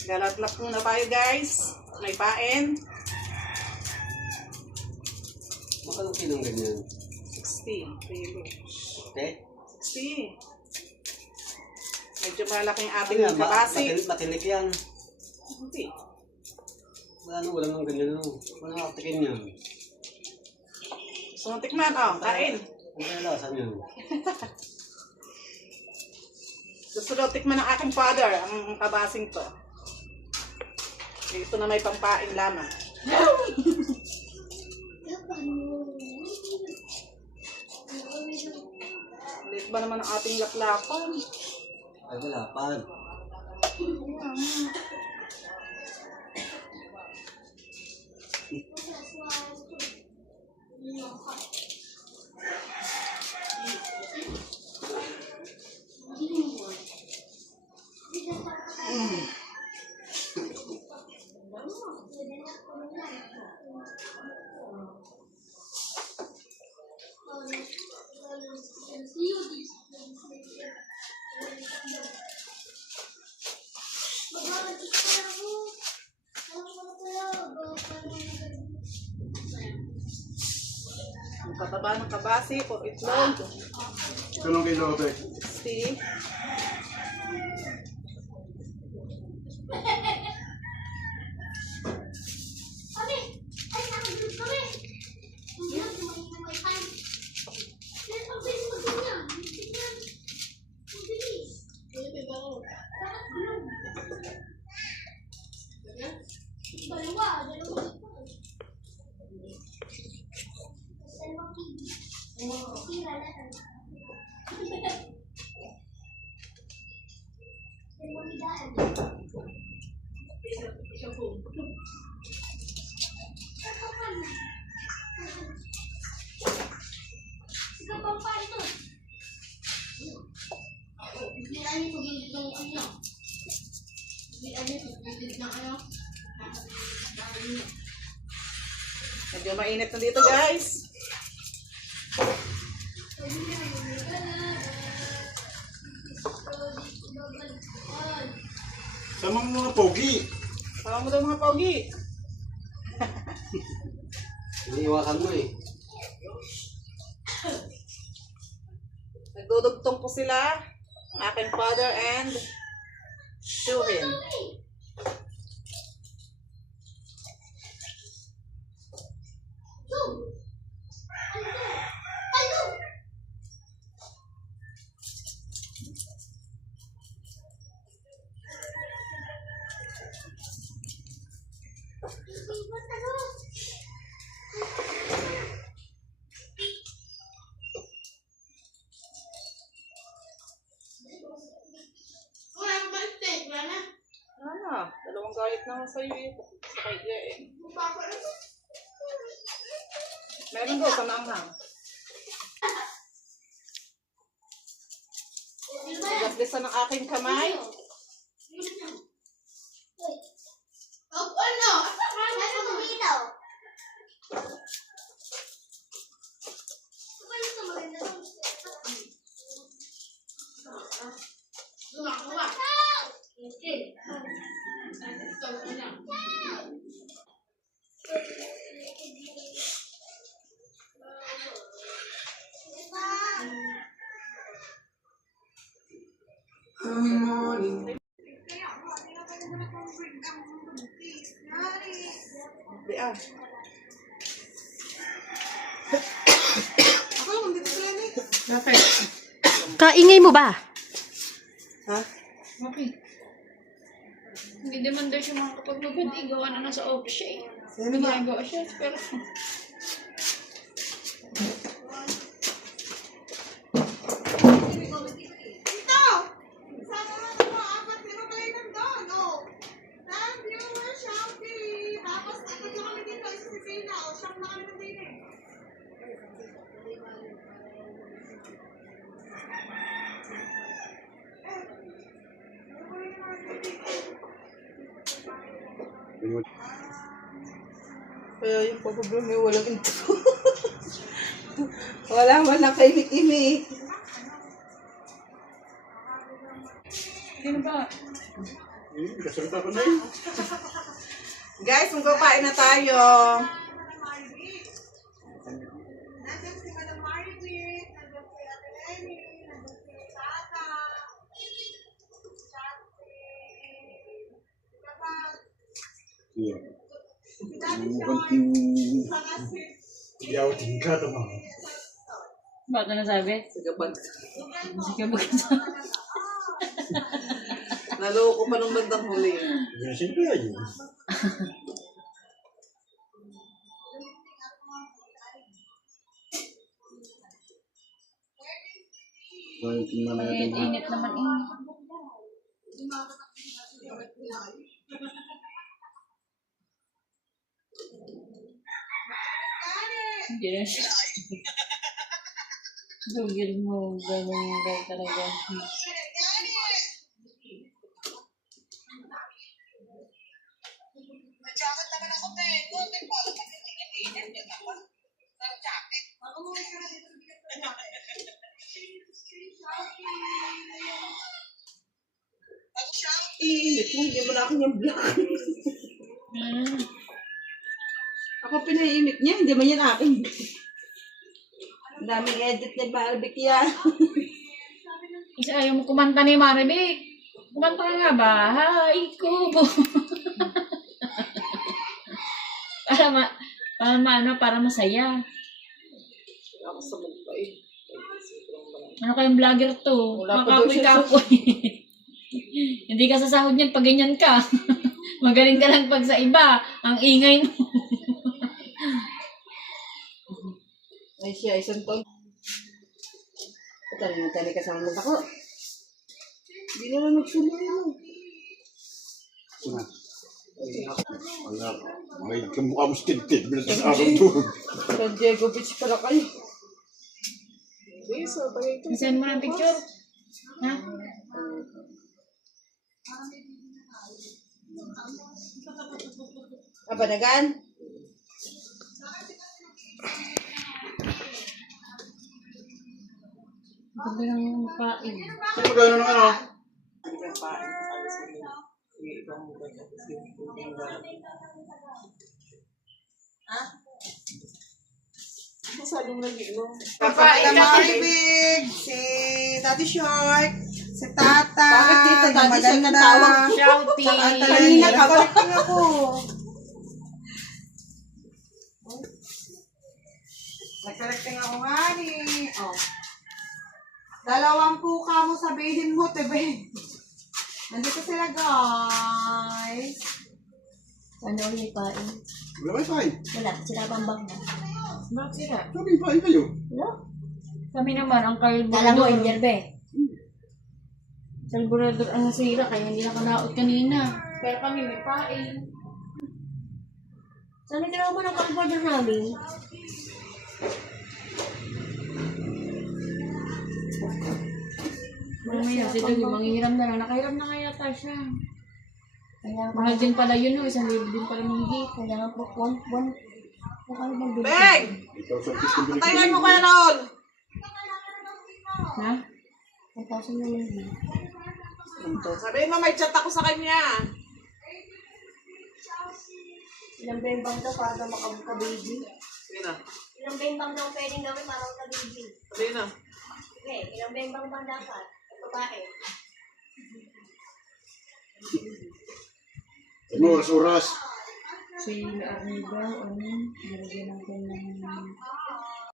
Galatlap muna tayo guys. May pain. Magkano kilong ganyan? 60 kilo. Okay? 60. Medyo malaking Ano ating yan? Ma- kabasi. matinik, matinik yan. Hindi. Wala nang wala nang ganyan no. Wala nang tikin yan. So, tikman. Oh, kain. Ano kaya lasa niyan? Gusto daw tikman ng aking father, ang kabasing to. Ito na may pampain lamang. Ulit ba naman ang ating laplapan? Ay wala kataba ng kabasi for itlog. Ganun kilo, te. 60. Medyo mainit na dito guys. Sama mo mga pogi. Tama mo daw mga pogi. Iniiwakan mo eh. Nagdudugtong po sila. Ang aking father and Shuhin. Ano? Dalawang gayat naman sa'yo eh. Sa kaya eh. Meron daw sa manghang. Gasgasan ng aking kamay. Di ah. Ako lang, dito sila ni. Okay. Kaingay mo ba? Ha? Okay. Hindi naman daw siya makakapaglubad. Eh, gawa na nasa office siya eh. Sino ba? Ginagawa siya. Pero, Kaya yung pagbablog niya walang intro. Wala man lang kay Eh, kasalita ko na eh. Guys, magpapain na tayo. Iya. Mukhang Yaw tingka to mga. Bakit nasabi? Sigabag. Sige, bakit Naloko pa nung bandang huli. Yan siyempre ayun. Init naman init. Hindi na siya. Gugil mo, ganun ka talaga. Init mo, hindi mo na ako yung block. Hmm. Ako pinaimit niya, hindi man yan akin. Ang daming edit ni Barbie yan. Isa ayaw mo kumanta ni Maribik. Kumanta ka nga ba? Hi, Kubo. para ma, para ma, ano, para masaya. Ako sa magpait. Ano kayong vlogger to? Makapoy-kapoy. Hindi ka sasahod niyan pag ganyan ka. Magaling ka lang pag sa iba. Ang ingay mo. Ay siya, isang taon. Tali na tali kasama mo ako. Hindi naman nagsumayo. Wala. May kamukha mo skinted. Bilang sa araw doon. San Diego Beach pala kayo. Okay, so tagay ito. Send mo ng picture. Ha? Abanagan? Ganda ng pain. Sino ba gano'n ng ano? Hindi ka pain sabi sa iyo. Sige, ikaw mo ba ito? Kasi hindi ba? Ha? Masyadong nag-inom. Papain na Maribig, si Daddy Shark, si Tata, Bakit dito, yung Daddy Shark ang tawag? Shouty. Kanina ka ba? ako. Nagkarekting ako nga ni. Oh. Dalawang puka mo sabihin mo, tebe. Nandito sila, guys. Ano ulit pain? Wala ba fine? Wala, sila pang bang na. Bakit sila? Sabi fine kayo. Wala? Kami naman, ang Kala mo. Inderbe. Carburetor ang nasira, kaya hindi nakanaot kanina. Pero kami may pain. Saan nitira mo ng comforter namin? Mamaya, si Dogi, manghihiram na lang. Nakahiram na kaya yata siya. Kailangan Mahal din pala yun, no? Isang libo din pala mahigit. Kailangan po, one, one, kung ano bang bilis? Beng! Tayo mo kaya noon! Ha? 1,000 na lang din. Sabihin mo, may chat ako sa kanya. Ilang ba yung bang daw para makabuka-baby? Sige na. Ilang ba yung bang daw pwedeng gawin para makabuka-baby? Sabihin na tembang bang dapat? Babae. Ano oras-oras? Si Arnida, ano, nilagyan natin ng